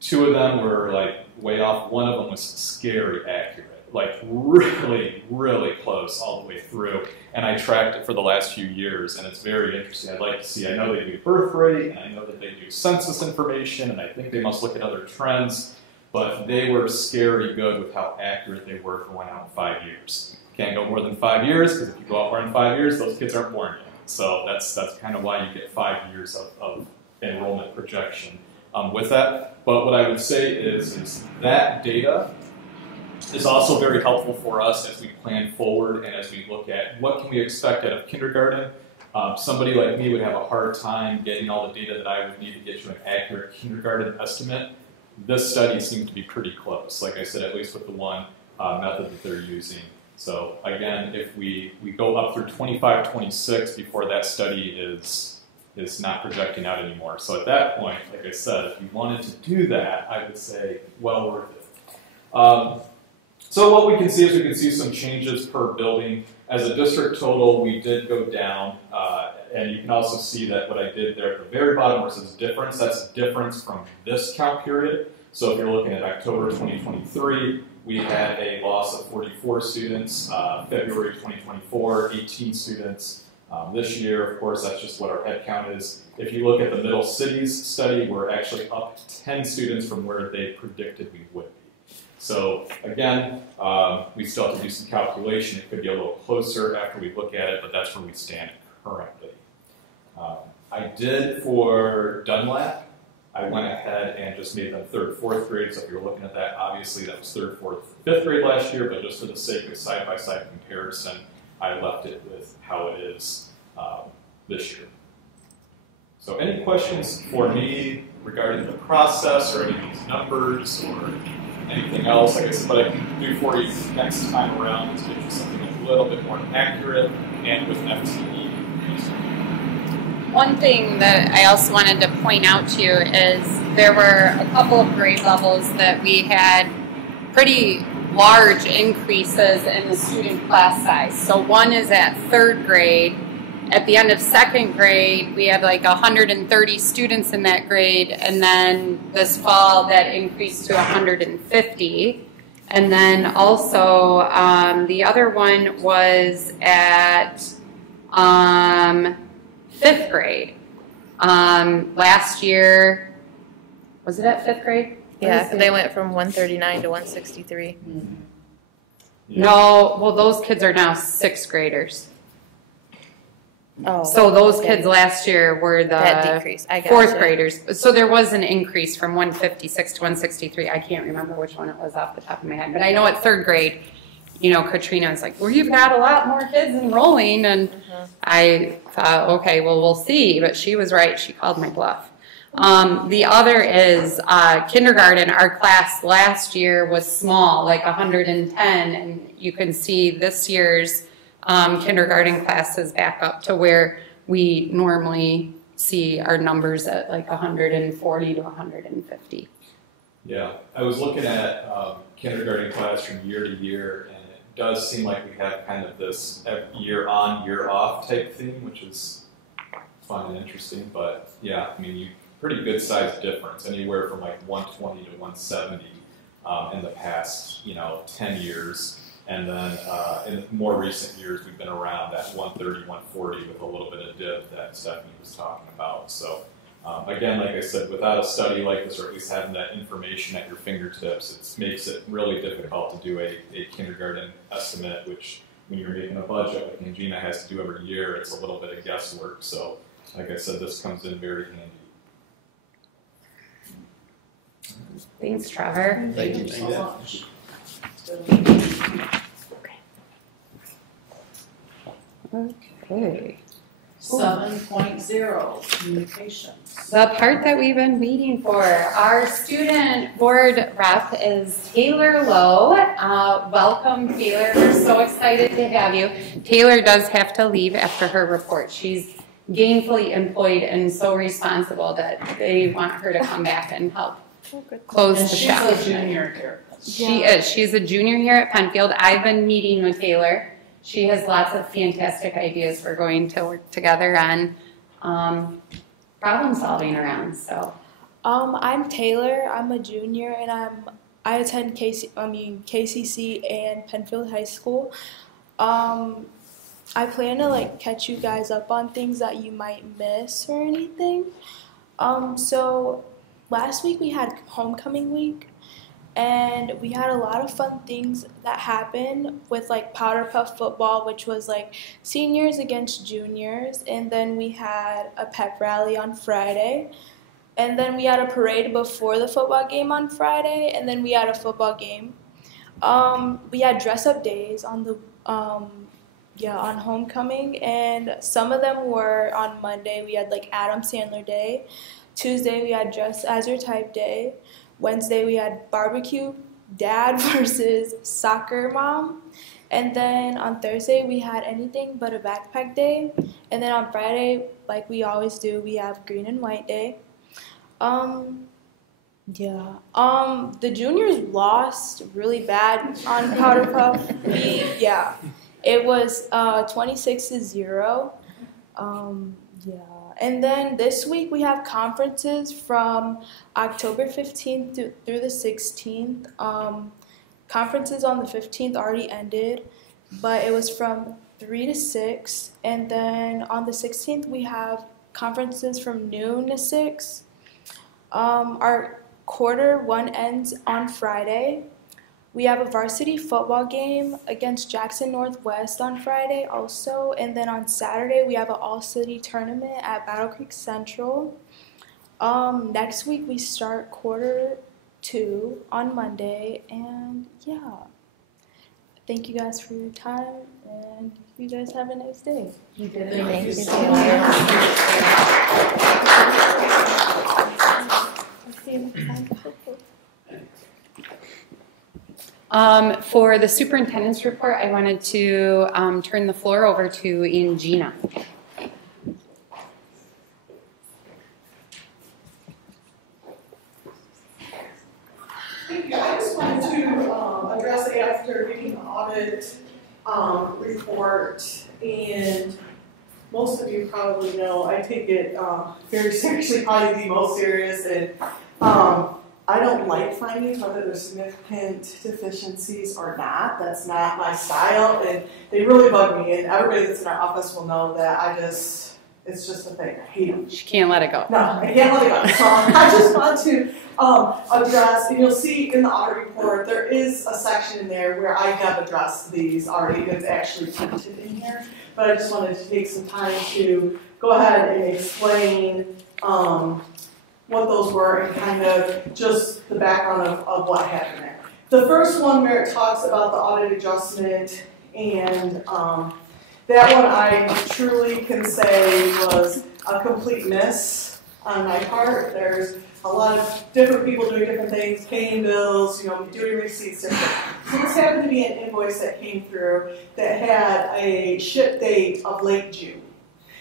2 of them were like way off. 1 of them was scary accurate, like really, really close all the way through. And I tracked it for the last few years, and it's very interesting. I'd like to see, I know they do birth rate, and I know that they do census information, and I think they must look at other trends, but they were scary good with how accurate they were for going out 5 years. Can't go more than 5 years, because if you go out more than 5 years, those kids aren't born yet. So that's kind of why you get 5 years of enrollment projection with that. But what I would say is that data is also very helpful for us as we plan forward and as we look at what can we expect out of kindergarten. Somebody like me would have a hard time getting all the data that I would need to get you an accurate kindergarten estimate. This study seemed to be pretty close, like I said, at least with the one method that they're using. So again, if we go up through 25-26 before that study is not projecting out anymore. So at that point, like I said, if you wanted to do that, I would say well worth it. So what we can see is we can see some changes per building. As a district total, we did go down, and you can also see that what I did there at the very bottom where it says difference, that's difference from this count period. So if you're looking at October 2023, we had a loss of 44 students. February 2024, 18 students. This year, of course, that's just what our head count is. If you look at the middle cities study, we're actually up 10 students from where they predicted we would be. So again, we still have to do some calculation. It could be a little closer after we look at it, but that's where we stand currently. I did for Dunlap, I went ahead and just made them 3rd, 4th grade. So if you're looking at that, obviously that was 3rd, 4th, 5th grade last year, but just for the sake of side-by-side comparison, I left it with how it is this year. So any questions for me regarding the process or any of these numbers or anything else? Like I said, what I can do for you next time around is get you something a little bit more accurate and with FTE. One thing that I also wanted to point out to you is there were a couple of grade levels that we had pretty large increases in the student class size. So one is at 3rd grade. At the end of 2nd grade, we had like 130 students in that grade, and then this fall that increased to 150. And then also the other one was at 5th grade. Last year, was it at 5th grade? Yeah, they went from 139 to 163. No, well, those kids are now 6th graders. Oh, So those kids last year were that the decrease. I got 4th graders. So there was an increase from 156 to 163. I can't remember which one it was off the top of my head. But I know at 3rd grade, you know, Katrina was like, well, you've got a lot more kids enrolling. And I thought, okay, well, we'll see. But she was right. She called my bluff. The other is kindergarten. Our class last year was small, like 110. And you can see this year's kindergarten classes back up to where we normally see our numbers at like 140 to 150. Yeah, I was looking at kindergarten class from year to year, and it does seem like we have kind of this year on, year off type theme, which is fun and interesting. But yeah, I mean, pretty good size difference, anywhere from like 120 to 170 in the past, 10 years. And then in more recent years, we've been around that 130, 140 with a little bit of dip that Stephanie was talking about. So again, like I said, without a study like this, or at least having that information at your fingertips, it makes it really difficult to do a kindergarten estimate, which when you're making a budget like Angina has to do every year, it's a little bit of guesswork. So like I said, this comes in very handy. Thanks, Trevor. Thank you so much. Okay. 7.0, communications. The part that we've been waiting for. Our student board rep is Taylor Lowe. Welcome, Taylor. We're so excited to have you. Taylor does have to leave after her report. She's gainfully employed and so responsible that they want her to come back and help close And the she's shop. a junior here. She is. She's a junior here at Pennfield. I've been meeting with Taylor. She has lots of fantastic ideas we're going to work together on problem solving around. So, I'm Taylor. I'm a junior, and I attend KCC and Pennfield High School. I plan to catch you guys up on things that you might miss or anything. So last week we had homecoming week. And we had a lot of fun things that happened with Powder Puff football, which was seniors against juniors. And then we had a pep rally on Friday. And then we had a parade before the football game on Friday. And then we had a football game. We had dress up days on the on homecoming. And some of them were on Monday. We had Adam Sandler Day. Tuesday we had Dress As Your Type Day. Wednesday we had barbecue dad versus soccer mom. And then on Thursday we had anything but a backpack day. And then on Friday, like we always do, we have green and white day. The juniors lost really bad on Powder Puff. It was 26-0. And then this week we have conferences from October 15th through the 16th. Conferences on the 15th already ended, but it was from 3 to 6. And then on the 16th we have conferences from noon to 6. Our quarter one ends on Friday. We have a varsity football game against Jackson Northwest on Friday also, and then on Saturday we have an all-city tournament at Battle Creek Central. Next week we start quarter 2 on Monday, and yeah. Thank you guys for your time, and you guys have a nice day. Thank you so much. For the superintendent's report, I wanted to turn the floor over to Ingina. Thank you. I just wanted to address after reading the audit report, and most of you probably know I take it very seriously, probably the most serious, and I don't like finding whether there's significant deficiencies or not. That's not my style, and they really bug me, and everybody that's in our office will know that it's just a thing. I hate them. She can't let it go. No, I can't let it go. So I just want to address, and you'll see in the audit report, there is a section in there where I have addressed these already. It's actually printed in here, but I just wanted to take some time to go ahead and explain what those were and kind of just the background of what happened there. The first one where it talks about the audit adjustment, and that one I truly can say was a complete miss on my part. There's a lot of different people doing different things, paying bills, doing receipts. So this happened to be an invoice that came through that had a ship date of late June.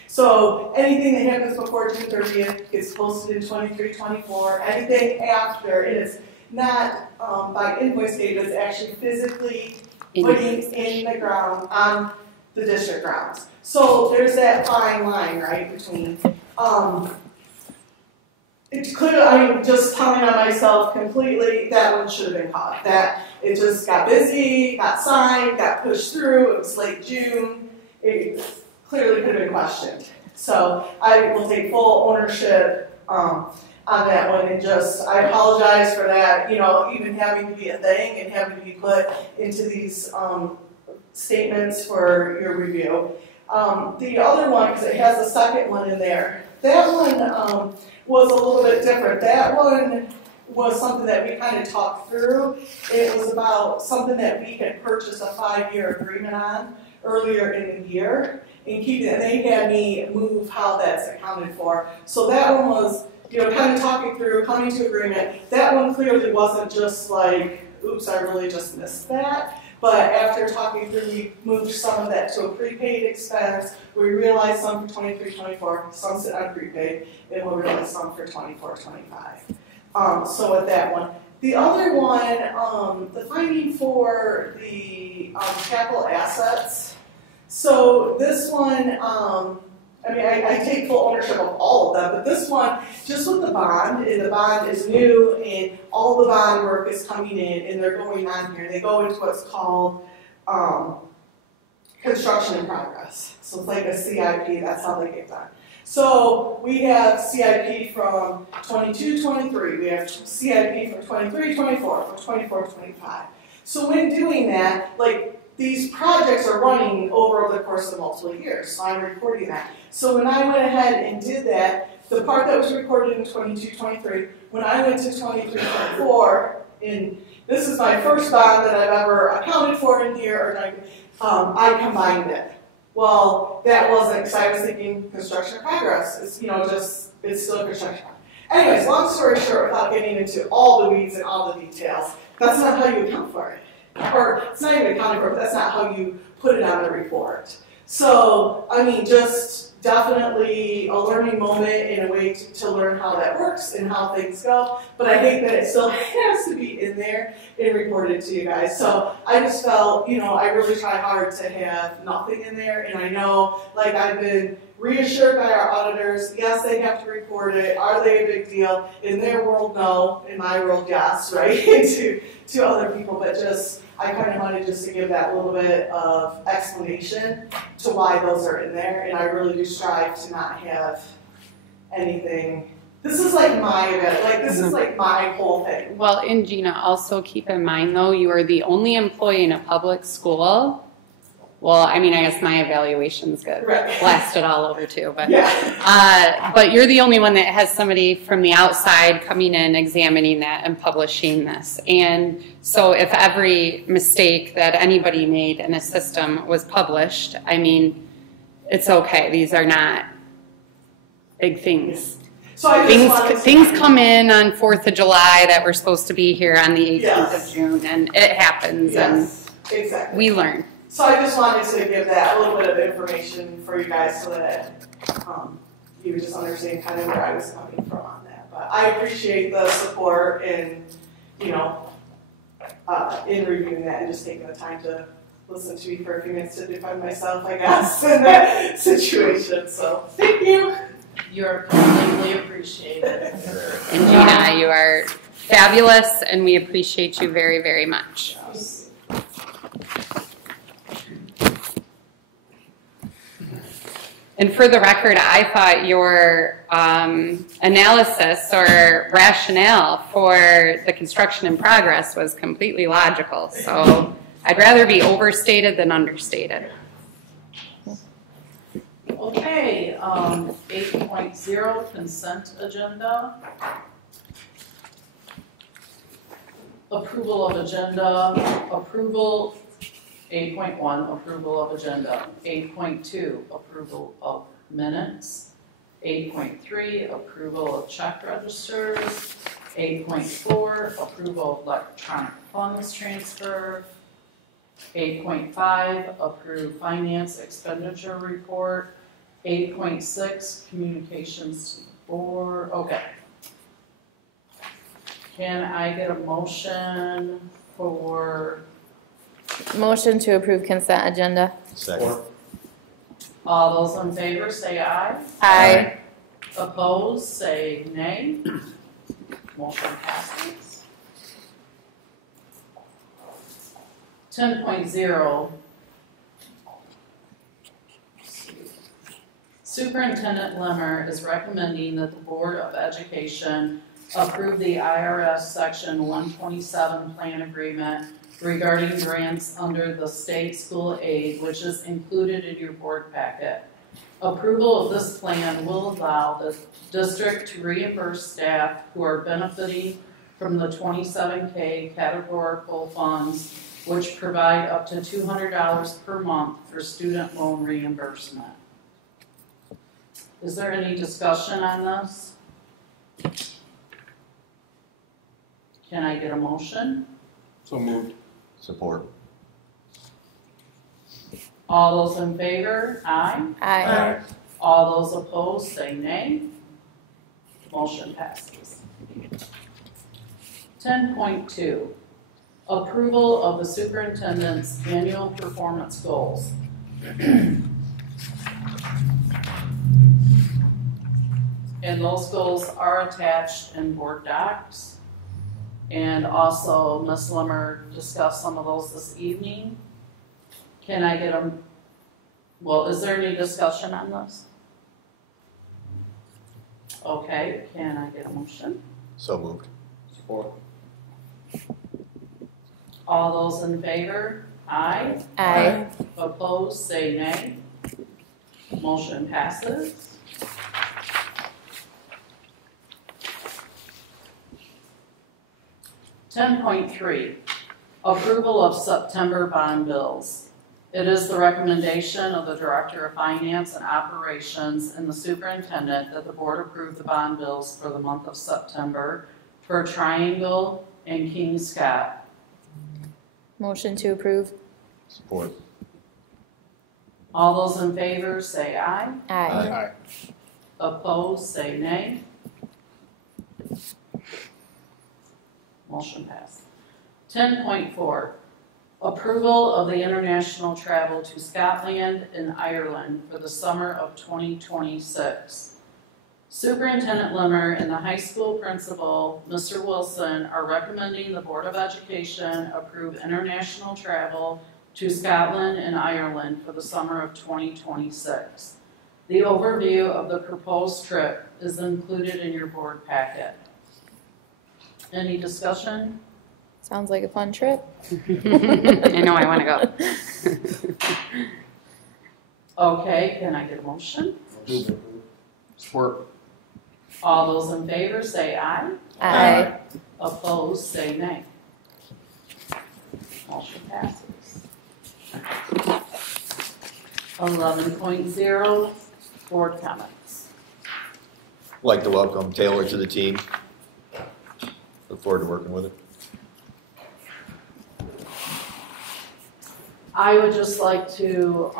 So anything that happens before June 30th gets posted in 23-24. Anything after, and it's not by invoice date, it's actually physically putting in the ground on the district grounds. So there's that fine line, right, between, it's clear, just telling on myself completely, that one should have been caught. That it just got busy, got signed, got pushed through, it was late June, it clearly could have been questioned. So I will take full ownership on that one, and I apologize for that, even having to be a thing and having to be put into these statements for your review. The other one, because it has a second one in there, that one was a little bit different. That one was something that we kind of talked through. It was about something that we had purchased a 5-year agreement on earlier in the year, and they had me move how that's accounted for. So that one was, kind of talking through, coming to agreement. That one clearly wasn't just like, oops, I really just missed that. But after talking through, we moved some of that to a prepaid expense. We realized some for 23-24, some sit on prepaid, and we'll realize some for 24-25. So with that one. The other one, the finding for the capital assets. So this one, I take full ownership of all of them, but this one, just with the bond, and the bond is new, and all the bond work is coming in, and they're going on here. They go into what's called construction in progress. So it's like a CIP, that's how they get done. So we have CIP from 22-23, we have CIP from 23-24, from 24-25. So when doing that, these projects are running over the course of multiple years, so I'm reporting that. So when I went ahead and did that, the part that was recorded in 22-23, when I went to 23-24, and this is my first bond that I've ever accounted for in here, I combined it. Well, that wasn't, because I was thinking construction progress. It's, it's still construction. Anyways, long story short, without getting into all the weeds and all the details, that's not how you account for it. Or it's not even accounting for it, but that's not how you put it on the report. So, just definitely a learning moment in a way to learn how that works and how things go. But I think that it still has to be in there and reported to you guys. So I just felt, I really try hard to have nothing in there. And I know, I've been reassured by our auditors, yes, they have to report it. Are they a big deal? In their world, no. In my world, yes, right? to other people, but I kind of wanted just to give that little bit of explanation to why those are in there, and I really do strive to not have anything This is like my event. Like this is like my whole thing. Well, and Gina, also keep in mind though, you are the only employee in a public school. Well, I mean, I guess my evaluations get blasted all over too, but but you're the only one that has somebody from the outside coming in, examining that, and publishing this. And so, if every mistake that anybody made in a system was published, I mean, it's okay. These are not big things. So I Things come in on 4th of July that were supposed to be here on the 18th of June, and it happens, and exactly. we learn. So I just wanted to give that a little bit of information for you guys so that you would just understand kind of where I was coming from on that. But I appreciate the support and, you know, in reviewing that and just taking the time to listen to me for a few minutes to defend myself, I guess, in that situation. So thank you. You're completely appreciated. And Gina, you are fabulous, and we appreciate you very, very much. And for the record, I thought your analysis or rationale for the construction in progress was completely logical. So I'd rather be overstated than understated. Okay, 8.0 consent agenda. Approval of agenda, approval 8.1, approval of agenda. 8.2, approval of minutes. 8.3, approval of check registers. 8.4, approval of electronic funds transfer. 8.5, approve finance expenditure report. 8.6, communications to the board. Okay. Can I get a motion for? Motion to approve consent agenda. Second. All those in favor say aye. Aye. Opposed say nay. Motion passes. 10.0. Superintendent Lemmer is recommending that the Board of Education approve the IRS Section 127 plan agreement regarding grants under the state school aid, which is included in your board packet. Approval of this plan will allow the district to reimburse staff who are benefiting from the 27K categorical funds, which provide up to $200 per month for student loan reimbursement. Is there any discussion on this? Can I get a motion? So moved. Support. All those in favor, aye. Aye. All those opposed, say nay. Motion passes. 10.2, approval of the superintendent's annual performance goals. And those goals are attached in board docs. And also, Ms. Lemmer discussed some of those this evening. Can I get a, well, is there any discussion on this? Okay, can I get a motion? So moved. Support. All those in favor? Aye. Aye. Opposed, say nay. Motion passes. 10.3, approval of September bond bills. It is the recommendation of the Director of Finance and Operations and the Superintendent that the Board approve the bond bills for the month of September for Triangle and King Scott. Motion to approve. Support. All those in favor say aye. Aye. Opposed, say nay. Motion passed. 10.4, approval of the international travel to Scotland and Ireland for the summer of 2026. Superintendent Lemmer and the high school principal, Mr. Wilson, are recommending the Board of Education approve international travel to Scotland and Ireland for the summer of 2026. The overview of the proposed trip is included in your board packet. Any discussion? Sounds like a fun trip. I know I want to go. Okay, can I get a motion? Support. All those in favor say aye. Aye. Opposed, say nay. Motion passes. 11.0, board comments. I'd like to welcome Taylor to the team. Look forward to working with her. I would just like to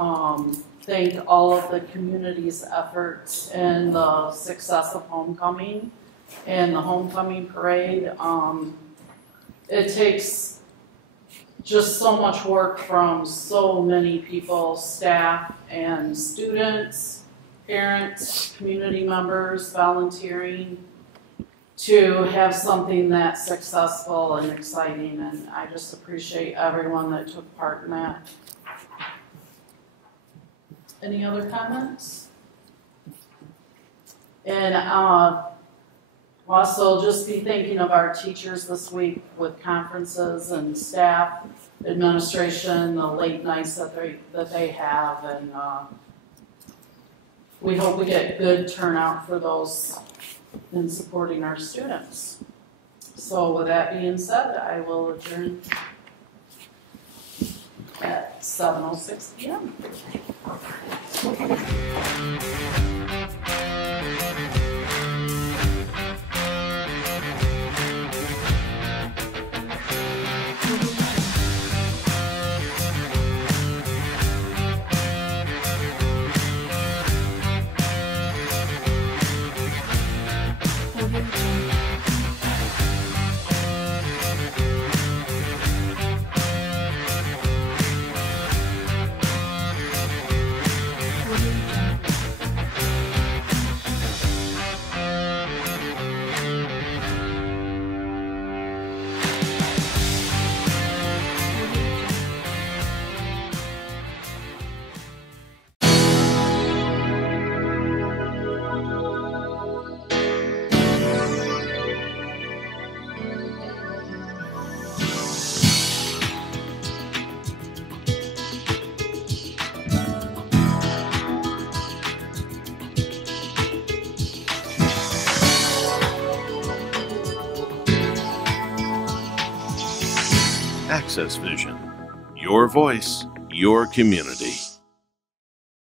thank all of the community's efforts in the success of homecoming and the homecoming parade. It takes just so much work from so many people, staff and students, parents, community members, volunteering, to have something that's successful and exciting, and I just appreciate everyone that took part in that. Any other comments? And also just be thinking of our teachers this week with conferences and staff, administration, the late nights that they have, and we hope we get good turnout for those in supporting our students. So with that being said, I will adjourn at 7:06 p.m. Access Vision. Your voice, your community.